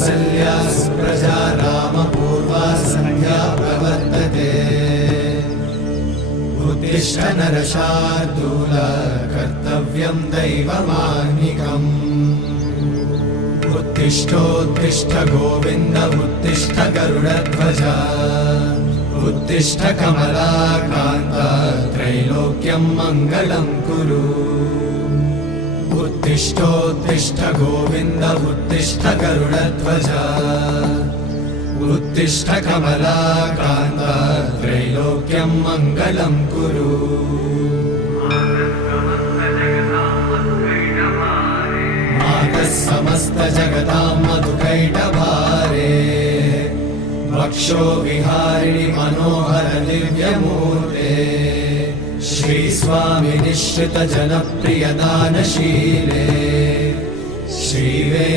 कौसल्या सुप्रजा रामपूर्वा सन्ध्या प्रवर्तते उत्तिष्ठ नरशार्दूल कर्तव्यं दैवमाह्निकम् उत्तिष्ठोत्तिष्ठ गोविन्द उत्तिष्ठ गरुडध्वज उत्तिष्ठ कमलाकान्त त्रैलोक्यं मङ्गलं कुरु उत्तिष्ठोत्तिष्ठ गोविन्द उत्तिष्ठ गरुडध्वज उत्तिष्ठ कमलाकान्त त्रैलोक्यं मङ्गलं कुरु मातः समस्त जगतां मधुकैटभारे वक्षो विहारिणि मनोहर दिव्यमूर्ते श्रीस्वामि निश्चित जनप्रिय दानशीले श्रीवे